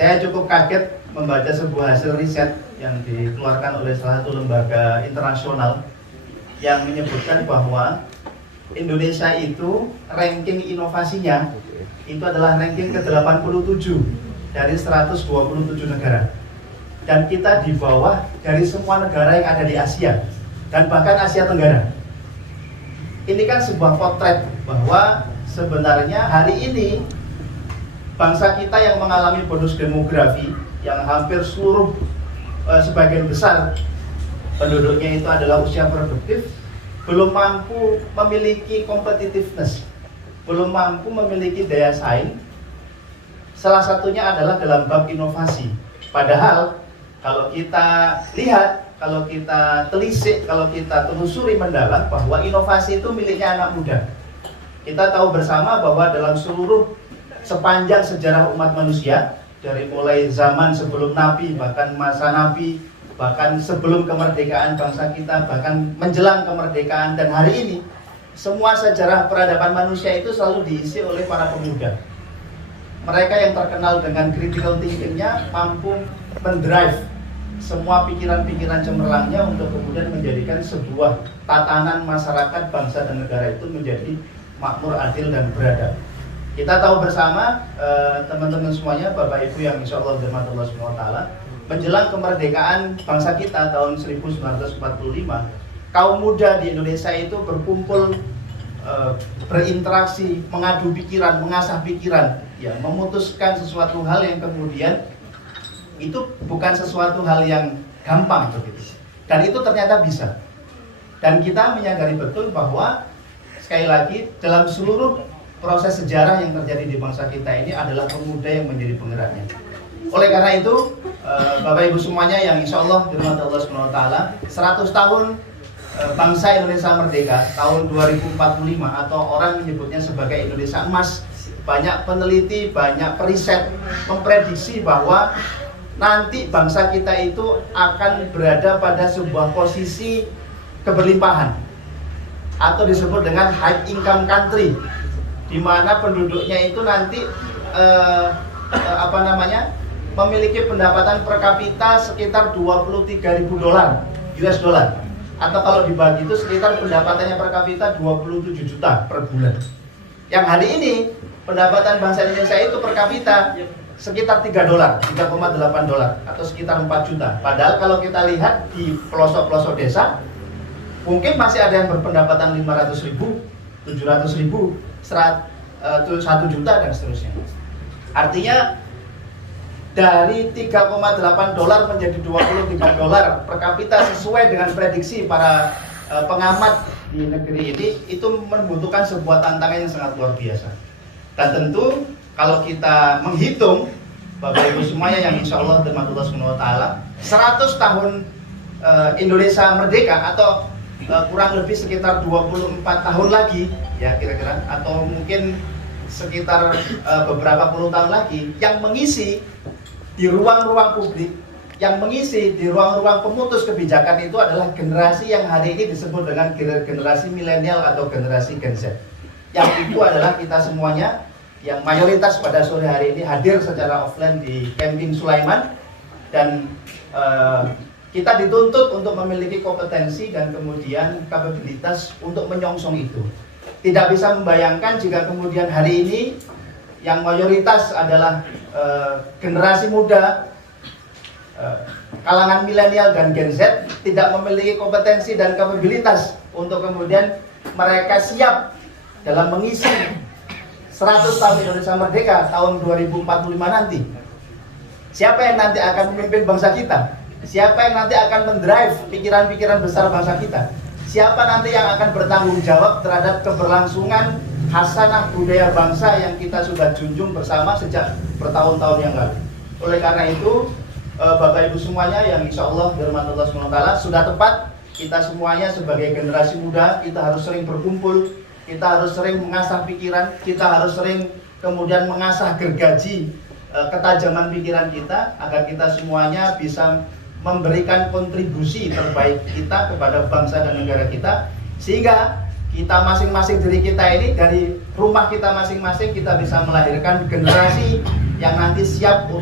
Saya cukup kaget membaca sebuah hasil riset yang dikeluarkan oleh salah satu lembaga internasional yang menyebutkan bahwa Indonesia itu ranking inovasinya itu adalah ranking ke-87 dari 127 negara. Dan kita di bawah dari semua negara yang ada di Asia dan bahkan Asia Tenggara. Ini kan sebuah potret bahwa sebenarnya hari ini bangsa kita yang mengalami bonus demografi yang hampir seluruh sebagian besar penduduknya itu adalah usia produktif, belum mampu memiliki competitiveness, belum mampu memiliki daya saing. Salah satunya adalah dalam bab inovasi. Padahal kalau kita lihat, kalau kita telisik, kalau kita telusuri mendalam bahwa inovasi itu miliknya anak muda. Kita tahu bersama bahwa dalam sepanjang sejarah umat manusia, dari mulai zaman sebelum Nabi, bahkan masa Nabi, bahkan sebelum kemerdekaan bangsa kita, bahkan menjelang kemerdekaan dan hari ini, semua sejarah peradaban manusia itu selalu diisi oleh para pemuda. Mereka yang terkenal dengan critical thinking-nya mampu mendrive semua pikiran-pikiran cemerlangnya untuk kemudian menjadikan sebuah tatanan masyarakat, bangsa dan negara itu menjadi makmur, adil dan beradab. Kita tahu bersama teman-teman semuanya, Bapak Ibu yang insya Allah dirahmati Allah SWT, menjelang kemerdekaan bangsa kita tahun 1945, kaum muda di Indonesia itu berkumpul, berinteraksi, mengadu pikiran, mengasah pikiran, ya, memutuskan sesuatu hal yang kemudian itu bukan sesuatu hal yang gampang begitu. Dan itu ternyata bisa. Dan kita menyadari betul bahwa sekali lagi dalam seluruh proses sejarah yang terjadi di bangsa kita ini adalah pemuda yang menjadi penggeraknya. Oleh karena itu, Bapak Ibu semuanya yang insya Allah dirahmati Allah SWT, 100 tahun bangsa Indonesia merdeka tahun 2045 atau orang menyebutnya sebagai Indonesia emas. Banyak peneliti, banyak periset memprediksi bahwa nanti bangsa kita itu akan berada pada sebuah posisi keberlimpahan atau disebut dengan high income country, di mana penduduknya itu nanti memiliki pendapatan per kapita sekitar 23.000 dolar US dollar, atau kalau dibagi itu sekitar pendapatannya per kapita 27 juta per bulan. Yang hari ini pendapatan bangsa Indonesia itu per kapita sekitar 3 dolar, 3,8 dolar atau sekitar 4 juta. Padahal kalau kita lihat di pelosok-pelosok desa mungkin masih ada yang berpendapatan 500.000, 700.000, 1 juta dan seterusnya. Artinya dari 3,8 dolar menjadi 23 dolar per kapita sesuai dengan prediksi para pengamat di negeri ini, itu membutuhkan sebuah tantangan yang sangat luar biasa. Dan tentu kalau kita menghitung, Bapak Ibu semuanya yang insya Allah dirahmati Allah SWT, 100 tahun Indonesia merdeka atau kurang lebih sekitar 24 tahun lagi ya kira-kira, atau mungkin sekitar beberapa puluh tahun lagi, yang mengisi di ruang-ruang publik, yang mengisi di ruang-ruang pemutus kebijakan itu adalah generasi yang hari ini disebut dengan generasi milenial atau generasi Gen Z. Yang itu adalah kita semuanya yang mayoritas pada sore hari ini hadir secara offline di Camping Sulaiman, dan kita dituntut untuk memiliki kompetensi dan kemudian kapabilitas untuk menyongsong itu. Tidak bisa membayangkan jika kemudian hari ini yang mayoritas adalah generasi muda, kalangan milenial dan Gen Z tidak memiliki kompetensi dan kapabilitas untuk kemudian mereka siap dalam mengisi 100 tahun Indonesia merdeka tahun 2045 nanti. Siapa yang nanti akan memimpin bangsa kita? Siapa yang nanti akan mendrive pikiran-pikiran besar bangsa kita? Siapa nanti yang akan bertanggung jawab terhadap keberlangsungan hasanah budaya bangsa yang kita sudah junjung bersama sejak bertahun-tahun yang lalu? Oleh karena itu, Bapak Ibu semuanya yang insya Allah dirahmati Allah SWT, sudah tepat kita semuanya sebagai generasi muda, kita harus sering berkumpul, kita harus sering mengasah pikiran, kita harus sering kemudian mengasah gergaji ketajaman pikiran kita, agar kita semuanya bisa memberikan kontribusi terbaik kita kepada bangsa dan negara kita, sehingga kita masing-masing diri kita ini dari rumah kita masing-masing kita bisa melahirkan generasi yang nanti siap